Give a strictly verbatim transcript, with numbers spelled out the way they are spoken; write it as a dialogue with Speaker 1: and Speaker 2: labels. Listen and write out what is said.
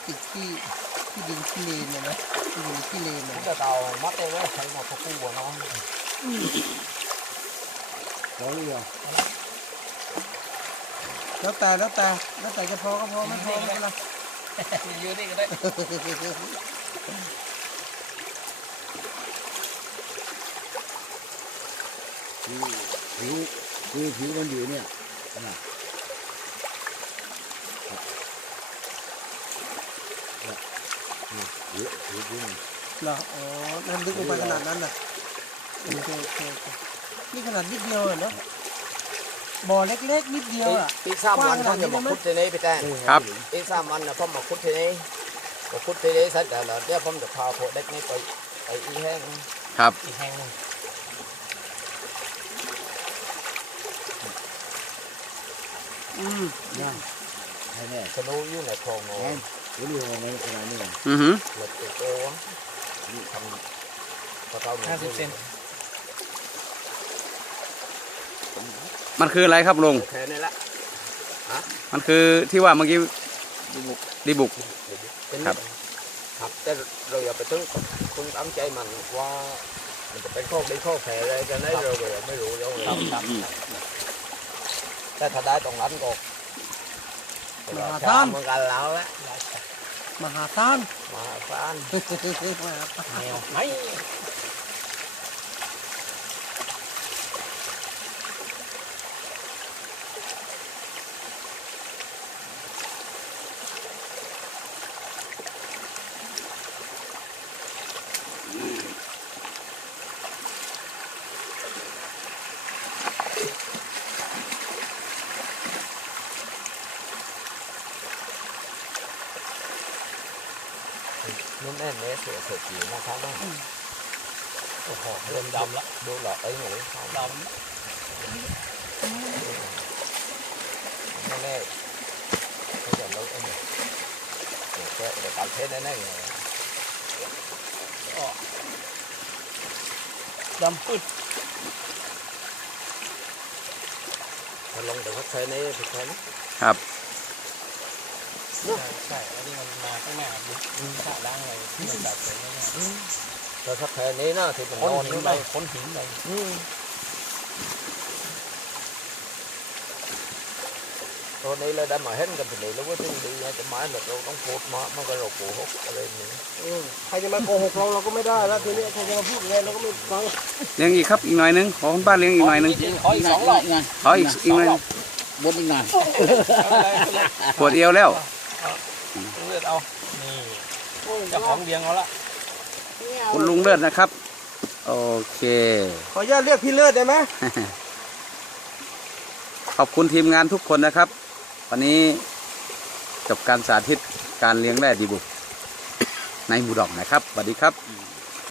Speaker 1: ติดที่ที่ดินที่เลนเนี่ยนะที่ดินที่เลนเนี่ย
Speaker 2: แต่เตามัดได้ไว้ใช้หมดทุกคู่น้องร้อยเดียว
Speaker 1: แล้วแต่แล้วแต่แล้วแต่จะพอก็พอไม่พอไม่เป็นไร
Speaker 2: มีเยอะนี่ก็ได้
Speaker 3: คือผิวคือผิวมันอยู่เนี่ยนะผิวผิวผิว
Speaker 1: เหรออ๋อนั่นลึกลงไปขนาดนั้นน่ะโอเคโอเคโอเคนี่ขนาดนิดเดียวเหรอเนาะบ่อเล็กๆนิดเดียวอ่ะ
Speaker 2: ปีสามวันเขาจะมาคุดที่นี่ไปแต่
Speaker 3: ครับ
Speaker 2: ปีสามวันนะผมมาคุดที่นี่มาคุดที่นี่เสร็จแล้วเดี๋ยวผมจะพาพวกเด็กนี่ไปไปอีแห้ง
Speaker 3: ครับ
Speaker 2: อีแห้งนึง
Speaker 1: อืม
Speaker 3: นะใช่แน่
Speaker 2: สนุกอยู่ในคลองโง่
Speaker 3: แอนรู้เรื่องอะไรขนาดนี้
Speaker 4: อือหือ
Speaker 2: หลบตัวโตนี่ทำกระเป๋า
Speaker 1: ห้าสิบเซน
Speaker 4: มันคืออะไรครับลุง
Speaker 2: แค่นี้ละ
Speaker 4: มันคือที่ว่าเมื่อกี้ดีบุก ครับ
Speaker 2: ครับแต่เราอย่าไปตึ้งตึ้งตั้งใจมันว่ามันจะเป็นข้อดีข้อแผลอะไรกันได้เราก็ไม่รู้เราเลยแต่ถ้าได้ตรงนั้นก็เหมือนกันแล้วแหละ
Speaker 1: มหาศาล
Speaker 2: มาฟาน
Speaker 1: มหาศาล
Speaker 2: แนวไม่นุ่มแน่นเนื้อเสือเสือจีนะครับนะโอ้โหเริ่มดำละดูหลอดไอ้หนูดำแน่ๆเขาจะลดไอ้หนูเดี๋ยวแกเดี๋ยวตัดเพชรแน่ๆเลย
Speaker 1: ดำปึ๊ด
Speaker 2: ถ้าลงแต่เขาใช้ในผิดแค่นี้
Speaker 4: ครับ
Speaker 1: ใช่ใช่อันนี้มันมาข้างหน้าดูดูสระล้างอะไรที่มันจับเลยง่าย
Speaker 2: แต่ถ้าแค่นี้นะที่มัน
Speaker 1: ๆค้
Speaker 2: น
Speaker 1: น
Speaker 2: อน
Speaker 1: หิน
Speaker 2: นี่
Speaker 1: ไป
Speaker 2: ไป
Speaker 1: ค้นหินไป
Speaker 2: ตัวนี้เราได้มาเห็นกันทีนี้แล้วว่าที่ดีจะไม้เราต้องพูดมามันก็เราโกหกอะไรนี่
Speaker 1: ใครจะมาโกหกเราเราก็ไม่ได้แล้วทีนี้ใครจะมาพูดอะไรเราก็ไม่ฟัง
Speaker 4: เลี้ยงอีกครับอีกหน่อยนึงขอคุณป้าเลี้ยงอีกหน่อยนึง
Speaker 2: ขออีกสองรอบ
Speaker 3: ไง
Speaker 4: ขออีกอีกหน่อยนึง
Speaker 3: บนอีกหน่อย
Speaker 4: ปวดเอวแล้ว
Speaker 1: เลือดเอานี่เจ้าของเลี้ยงเขาละ
Speaker 4: คุณลุงเลิศนะครับ โอเค
Speaker 1: ขออนุญาตเรียกพี่เลิศได้ไหม
Speaker 4: ขอบคุณทีมงานทุกคนนะครับ วันนี้จบการสาธิตการเลี้ยงแร่ดีบุกในหมู่ดอกนะครับสวัสดีครับ